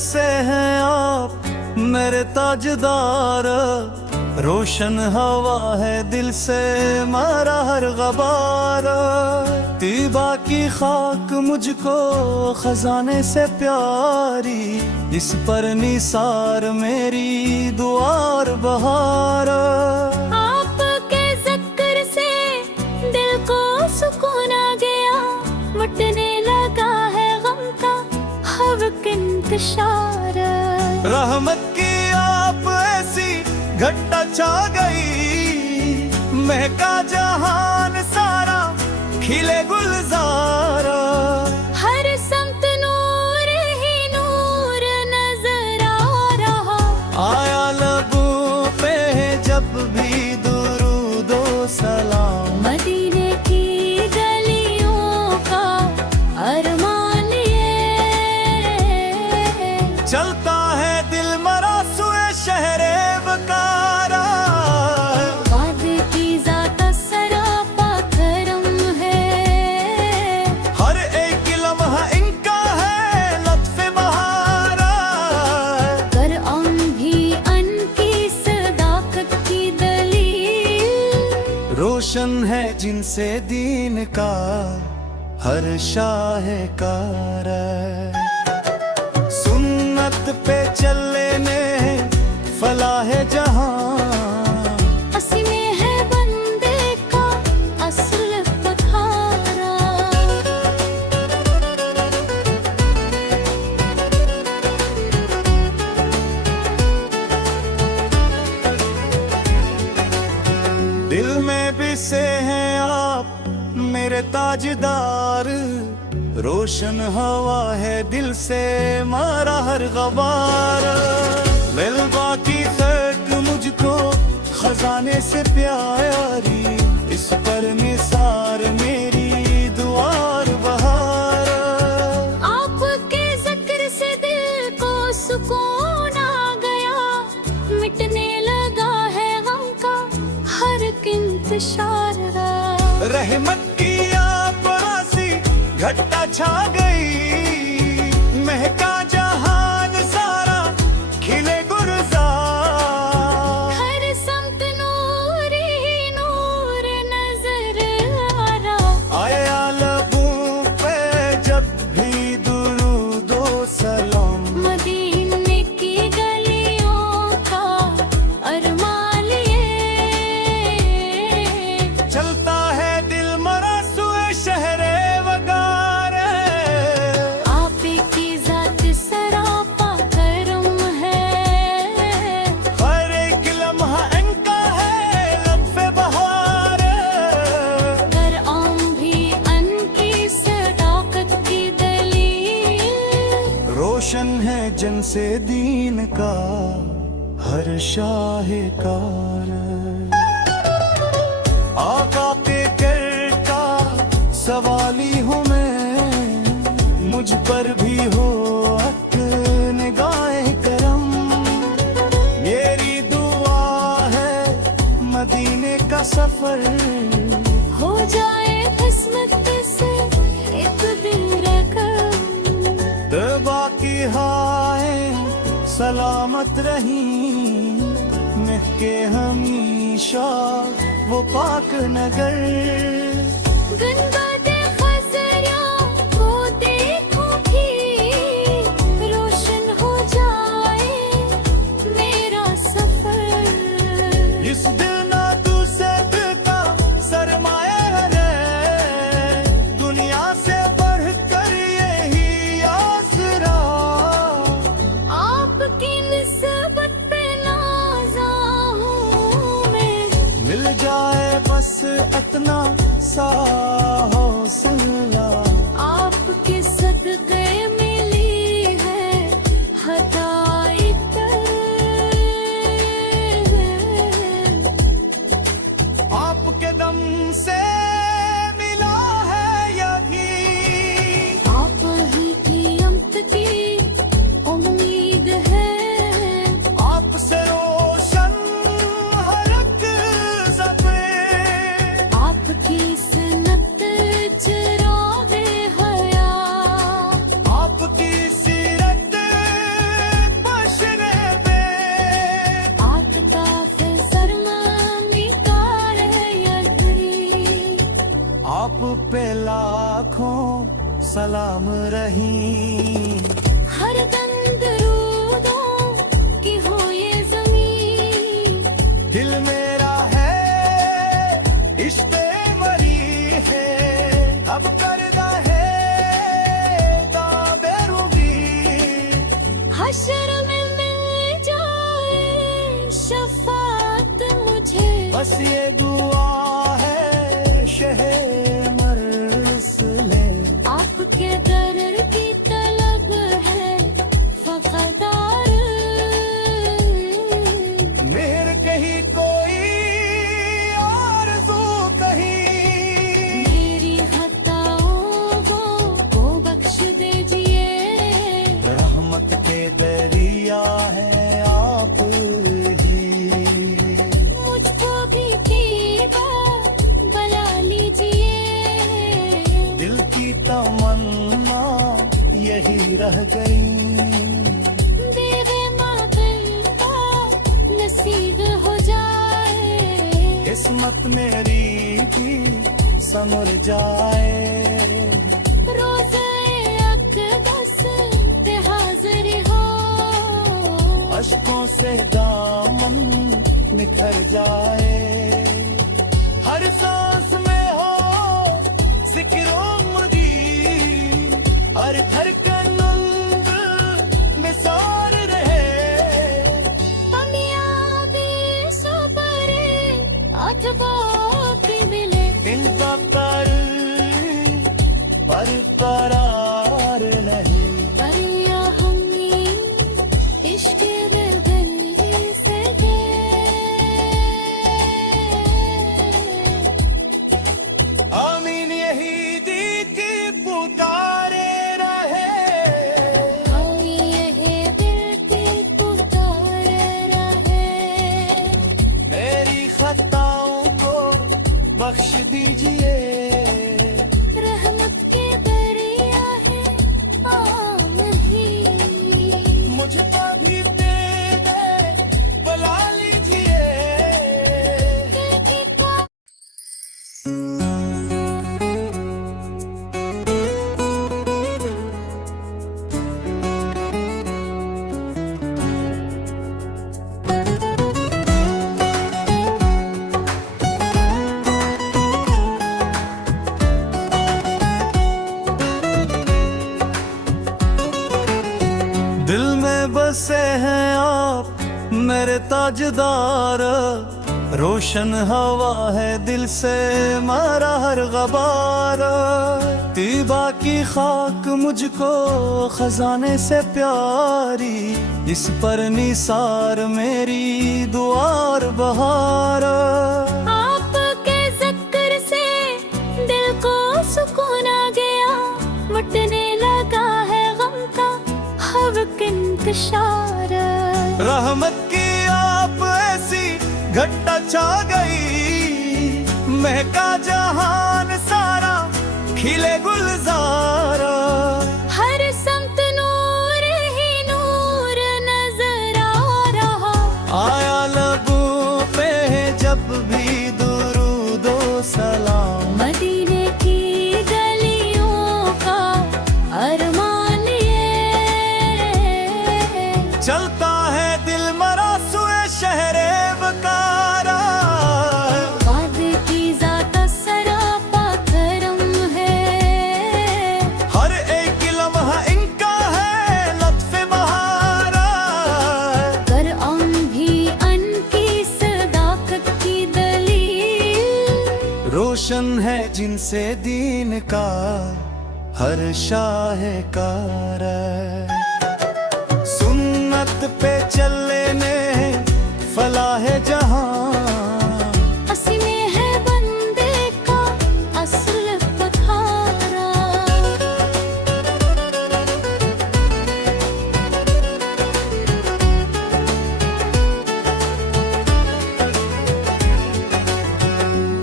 से हैं आप मेरे ताजदार, रोशन हवा है दिल से मारा हर गबार। तीबा की खाक मुझको खजाने से प्यारी, इस पर निसार मेरी दुआर बहार। आपके जिक्र से दिल को सुकून आ गया, मिटने लगा है गम का हर इंतशार। रहमत की आप ऐसी घटा छा गई, महका जहान सारा खिले गुलजार। हर समत नूर ही नूर नजर आ रहा, आया लबों पे जब भी दुरूदो सलाम। मदीने की गलियों का अरमान ये, चलता है दिल मरा सुए शहरे बकारा। वादे की ज़ात सरापा करम है, हर एक लम्हा इनका है लत्फ़े बहारा। कर आम भी अनकी सदाकत की दलील, रोशन है जिनसे दीन का हर शाहकार। सुन्नत पे चलने फलाह जहां, असी में है बंदे का असल पखारा। दिल में बिसे हैं आप मेरे ताजदार, रोशन हवा है दिल से मारा हर गबार। मिलवा की खैक मुझको खजाने से प्यारी, इस पर निसार मेरी दुआर बहार। आपके जिक्र से दिल को सुकून आ गया, मिटने लगा है गम का हर इंतशार। रहमत की आप रासी घटा छा गई, महका जहान सारा खिले गुलजार। हर समत नूर ही नूर नजर आ रहा, आया लबों पे जब भी दुरूदो सलाम। मदीने की गलियों का अरमान ये, चलता है दिल मरा सुए शहरे वगार। आप की ज़ात सरापा करम है, हर एक लम्हा इनका है लत्फ़े बहार। कर आम भी अनकी सदाकत की दलील, रोशन है जन से दीन का हर शाहकार। आका के कर का सवाली हूँ मैं, मुझ पर भी हो हक निगाहे करम। मेरी दुआ है मदीने का सफर, हो जाए किस्मत से एक दिन रकम। तबा की हाय सलामत रही, महके हमेशा वो पाक नगर। गुनगुनाते खज़रियों को देखूं कि रोशन हो जाए मेरा सफर। इस दिल ना दूसरे दिल का सरमाया है, दुनिया से बढ़ कर यही आसरा। आपकी निस्बत पे नाज़ा हूँ मैं, मिल जाए बस इतना सा हौसला। आपके सदक़े मिली है हदायत। आपके दम से मिला है यही, आप ही की अमत की उम्मीद है, आपसे रोशन हर एक ज़फ़े। आपकी सनत चिरागे हया, आपकी सीरत आप पे लाखों सलाम रही। हर दम दरूदों की हो ये ज़मीं, दिल मेरा है इश्क़े मरी है, अब करदा है ताबे रूबी। हश्र में मिल जाए शफ़ाअत मुझे, बस ये दुआ है शहे मरसले। आपके दर की तलब है फ़क़दार। मेहर कहीं कोई आरज़ू कहीं, मेरी खताओं को बख्श दीजिए। रहमत के दरिया है आप ही, मुझको भी तीबा बला लीजिए। दिल की तमन्ना यही रह गई। देवे माक़िल का नसीब हो जाए, किस्मत मेरी भी संवर जाए। रोज़े अक़दस पे हाज़िर हो, अश्कों से दामन निखर जाए। हर सांस में हो ज़िक्र मुदी, हर धड़कन निसार रहे। कामयाबी सब्र अतबा की मिले, इनका पर करार नहीं। पर हमी इश्क़ दिल से दे। आमीन यही दी की पुकारे रहे। हमी यही दिल की पुकार रहे। मेरी खताओं को बख्श दीजिए। रहमत के दरिया है आम ही, मुझको भी दे बुला लीजिए। दिल की का दिल में बसे हैं आप मेरे ताजदार, रोशन हवा है दिल से मारा हर गबार। तीबा की खाक मुझको खजाने से प्यारी, इस पर निसार मेरी दुआर बहार। आपके ज़िक्र से दिल को सुकून आ गया, मिटने लगा है गम का हवक इंतशार। रहमत की आप ऐसी घटा छा गई, महका जहान सारा खिले गुलजार। हर समत नूर ही नूर नजर आ रहा, आया लबों पे जब भी दुरूदो सलाम। मदीने की गलियों का अरमान ये, चलता है दिल मरा सुए शहरे बकारा। वादे की ज़ात सरापा करम है, हर एक लम्हा इनका है लत्फ़े बहारा। कर आम भी अन की सदाकत की दलील। रोशन है जिनसे दीन का हर शाहकार। सुन्नत पे चलने फलाह जहां, हसी में है बंदे का असल पखारा।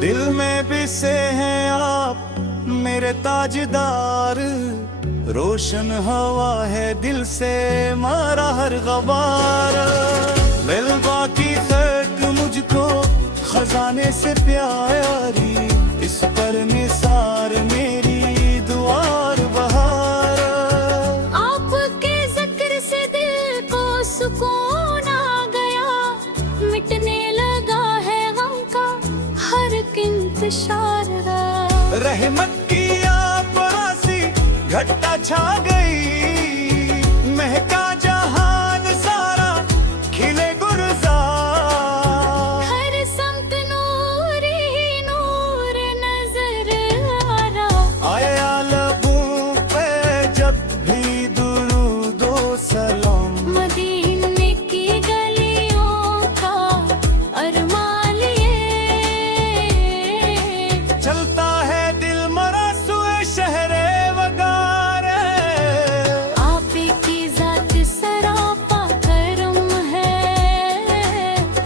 दिल में बिसे हैं आप मेरे ताजदार, रोशन हवा है दिल से मारा हर गबार। दिल बाकी खैक मुझको खजाने से प्यारी, इस पर निसार मेरी दुआर बहार। आपके जिक्र से दिल को सुकून आ गया, मिटने लगा है गम का हर एक इंतशार। रहमत की आपरासी घटता छा गई, महका जहान सारा खिले गुलजार। हर समत नूर ही नूर नजर आ रहा, आया लबों पे जब भी दुरूदो सलाम। मदीने की गलियों का अरमान लिए चलता है दिल मरा सुए शहरे वगार। आप की जात सरापा करम है,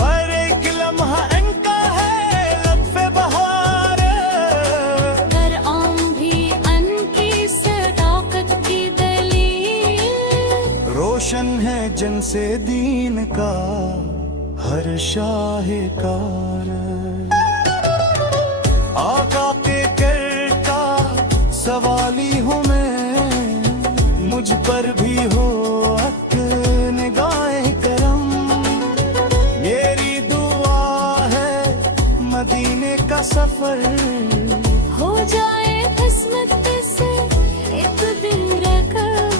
हर एक लम्हा इनका है लत्फे बहार। कर आम भी अनकी सदाकत की दलील। रोशन है जिनसे दीन का हर शाहकार। आका के करता सवाली हूँ मैं, मुझ पर भी हो हक निगाहे करम। मेरी दुआ है मदीने का सफर हो जाए किस्मत से एक दिन रकम।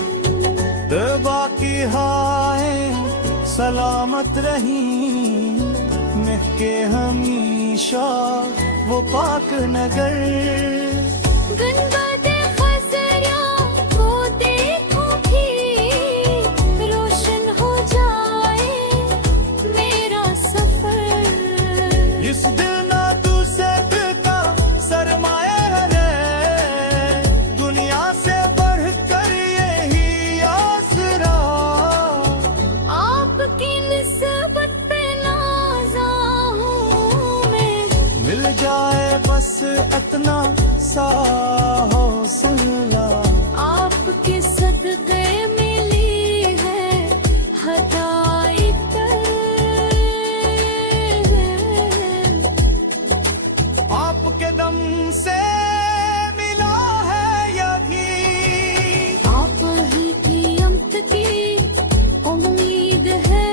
तो बाकी हाय सलामत रही, महके हमेशा वो पाक नगर। गुनबद खज़रिया को देखो भी, रोशन हो जाए मेरा सफर। इस दिल ना तू से दिल का सरमाया है, दुनिया से बढ़ कर यही आसरा। आपकी निस्बत पे नाज़ा हूँ मैं, मिल जाए बस इतना सा हौसला। आपके सदक़े मिली है हदायत। आपके दम से मिला है यही, आप ही की अमत की उम्मीद है।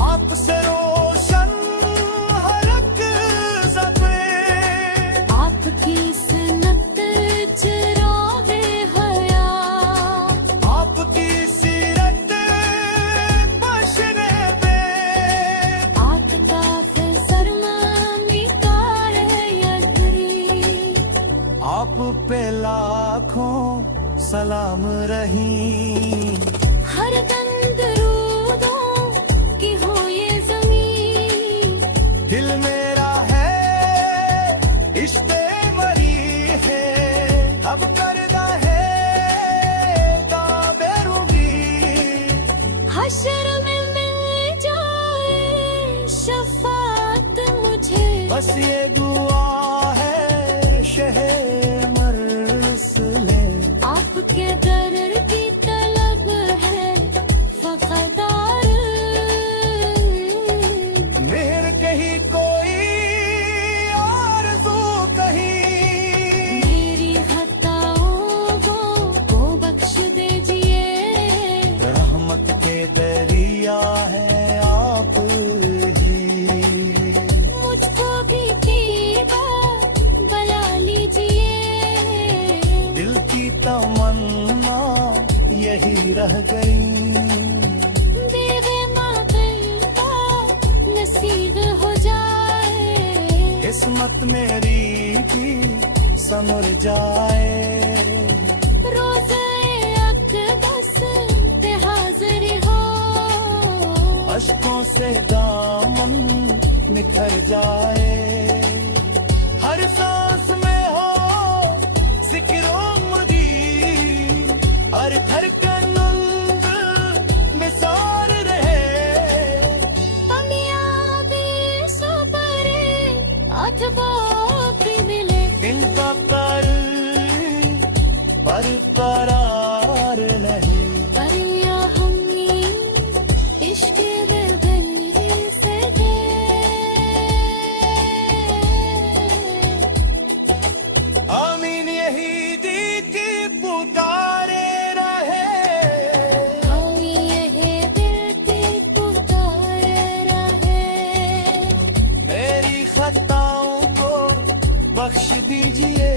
आपसे रोशन हर एक ज़फ़े। आपकी सनत चिरागे हया, आपकी सीरत बशरे में। आपका फरमानी कार यदरी। आप पे लाखों सलाम रही, हर दम दरूदों की हो ये ज़मीं। दिल मेरा है इश्क़े मरी है, अब करदा है ताबे रूगी। हश्र में मिल जाए शफ़ाअत मुझे, बस ये दुआ है शहे मरसले। आपके दर की तलब है फ़क़दार। मेहर कहीं कोई आरज़ू कहीं, मेरी खताओं को बख्श दीजिए। रहमत के दरिया है आप ही। मुझको भी तीबा बला लीजिए। दिल की तमन्ना यही रह गई, देवे मातम का नसीब हो जाए। किस्मत मेरी भी संवर जाए। रोज़े अक़दस पे हाज़िर हो, अश्कों से दामन निखर जाए। हर सांस में हो जिक्र मदी, हर धड़कन बेसार रहे। हम यादें सुपरे अथवा भी मिले। इनका पर करार नहीं। करिया हमने इश्क़ दिल से दे, बख्श दीजिए